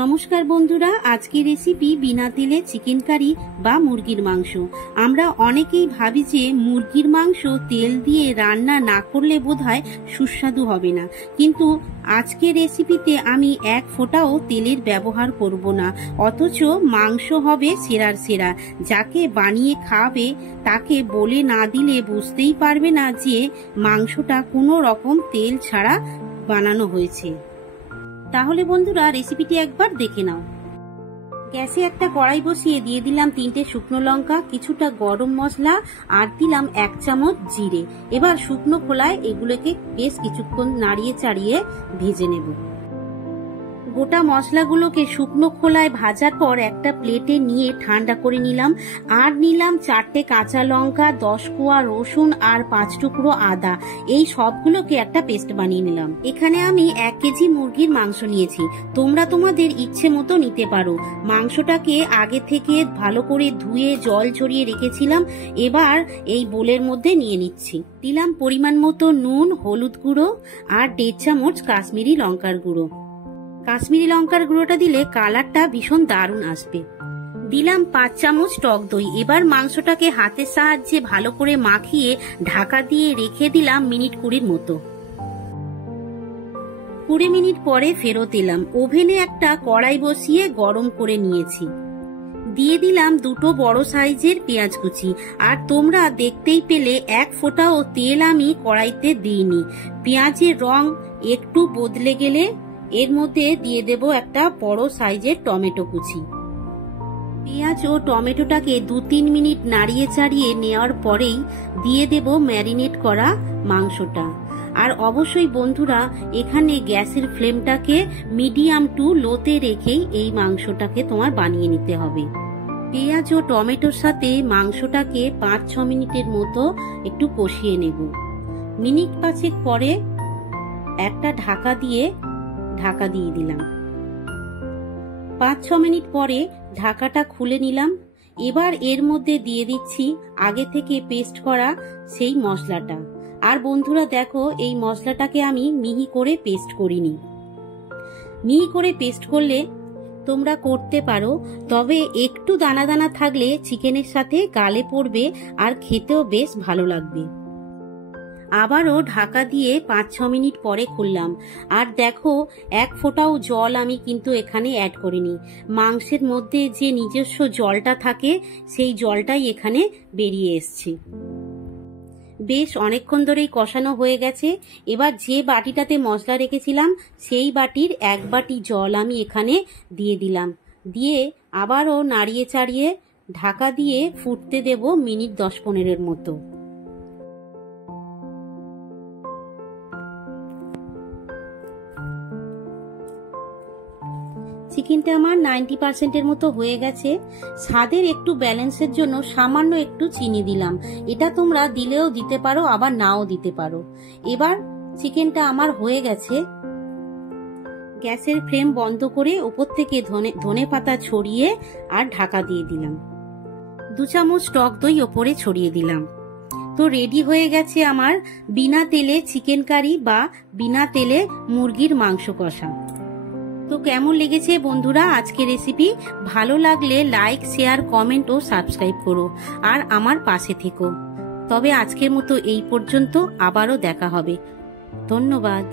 নমস্কার বন্ধুরা, আজকের রেসিপি বিনা তেলে চিকেন কারি বা মুরগির মাংস। আমরা অনেকেই ভাবি যে মুরগির মাংস তেল দিয়ে রান্না না করলে বোধহয় সুস্বাদু হবে না, কিন্তু আজকের রেসিপিতে আমি এক ফোঁটাও তেলের ব্যবহার করব না, অথচ মাংস হবে সেরার সেরা। যাকে বানিয়ে খাবে তাকে বলে না দিলে বুঝতেই পারবে না যে মাংসটা কোনো রকম তেল ছাড়া বানানো হয়েছে। তাহলে বন্ধুরা রেসিপিটি একবার দেখে নাও। গ্যাসে একটা কড়াই বসিয়ে দিয়ে দিলাম 3টে শুকনো লঙ্কা, কিছুটা গরম মশলা আর দিলাম 1 চামচ জিরে। এবার শুকনো খোলায় এগুলোকে বেশ কিছুক্ষণ নাড়িয়ে চাড়িয়ে ভেজে নেব। গোটা মশলাগুলোকে শুকনো খোলায় ভাজার পর একটা প্লেটে নিয়ে ঠান্ডা করে নিলাম। আর নিলাম 4টে কাঁচা লঙ্কা, 10 কোয়া রসুন আর 5 টুকরো আদা। এই সবগুলোকে একটা পেস্ট বানিয়ে নিলাম। এখানে আমি 1 কেজি মুরগির মাংস নিয়েছি, তোমরা তোমাদের ইচ্ছে মতো নিতে পারো। মাংসটাকে আগে থেকে ভালো করে ধুয়ে জল ঝরিয়ে রেখেছিলাম, এবার এই বোলের মধ্যে নিয়ে নিচ্ছি। দিলাম পরিমাণ মতো নুন, হলুদ গুঁড়ো আর 1.5 চামচ কাশ্মীরি লঙ্কার গুঁড়ো। কাশ্মীরি লঙ্কার গুঁড়োটা দিলে কালারটা ভীষণ দারুণ আসবে। দিলাম 5 চামচ টক দই। এবার মাংসটাকে হাতের সাহায্যে ভালো করে মাখিয়ে ঢাকা দিয়ে রেখে দিলাম মিনিট 20 মতো। 20 মিনিট পরে ফেরত এলাম। ওভেনে একটা কড়াই বসিয়ে গরম করে নিয়েছি। দিয়ে দিলাম 2টো বড় সাইজের পেঁয়াজ কুচি। আর তোমরা দেখতেই পেলে 1 ফোঁটাও তেল আমি কড়াইতে দিইনি। পেঁয়াজের রং একটু বদলে গেলে এর মধ্যে দিয়ে দেব একটা বড় সাইজের টমেটো কুচি। পেঁয়াজ ও টমেটোটাকে 2-3 মিনিট নাড়িয়ে চাড়িয়ে নেওয়ার পরেই দিয়ে দেব ম্যারিনেট করা মাংসটা। আর অবশ্যই বন্ধুরা, এখানে গ্যাসের ফ্লেমটাকে মিডিয়াম টু লোতে রেখেই এই মাংসটাকে তোমার বানিয়ে নিতে হবে। পেঁয়াজ ও টমেটোর সাথে মাংসটাকে 5-6 মিনিটের মতো একটু কষিয়ে নেব। মিনিট 5 পরে একটা ঢাকা দিয়ে দিলাম। 5-6 মিনিট পরে ঢাকাটা খুলে নিলাম। এবার এর মধ্যে দিয়ে দিচ্ছি আগে থেকে পেস্ট করা সেই মশলাটা। আর বন্ধুরা দেখো, এই মশলাটাকে আমি মিহি করে পেস্ট করিনি। মিহি করে পেস্ট করলে তোমরা করতে পারো, তবে একটু দানা দানা থাকলে চিকেনের সাথে গালে পড়বে আর খেতেও বেশ ভালো লাগবে। আবারও ঢাকা দিয়ে 5-6 মিনিট পরে খুললাম। আর দেখো, 1 ফোঁটাও জল আমি কিন্তু এখানে অ্যাড করিনি। মাংসের মধ্যে যে নিজস্ব জলটা থাকে সেই জলটাই এখানে বেরিয়ে এসছে। বেশ অনেকক্ষণ ধরেই কষানো হয়ে গেছে। এবার যে বাটিটাতে মশলা রেখেছিলাম সেই বাটির 1 বাটি জল আমি এখানে দিয়ে দিলাম। দিয়ে আবারও নাড়িয়ে চাড়িয়ে ঢাকা দিয়ে ফুটতে দেব মিনিট 10-15 মতো। চিকেনটা আমার 90% মতো হয়ে গেছে। স্বাদের একটু ব্যালেন্সের জন্য সামান্য একটু চিনি দিলাম। এটা তোমরা দিলেও দিতে পারো, আবার নাও দিতে পারো। এবার চিকেনটা আমার হয়ে গেছে। গ্যাসের ফ্লেম বন্ধ করে উপর থেকে ধনে পাতা ছড়িয়ে আর ঢাকা দিয়ে দিলাম। 2 চামচ টক দই ওপরে ছড়িয়ে দিলাম। তো রেডি হয়ে গেছে আমার বিনা তেলে চিকেন কারি বা বিনা তেলে মুরগির মাংস কষা। তো কেমন লেগেছে বন্ধুরা আজকের রেসিপি? ভালো লাগলে লাইক, শেয়ার, কমেন্ট ও সাবস্ক্রাইব করো আর আমার পাশে থেকো। তবে আজকের মতো এই পর্যন্ত, আবারও দেখা হবে। ধন্যবাদ।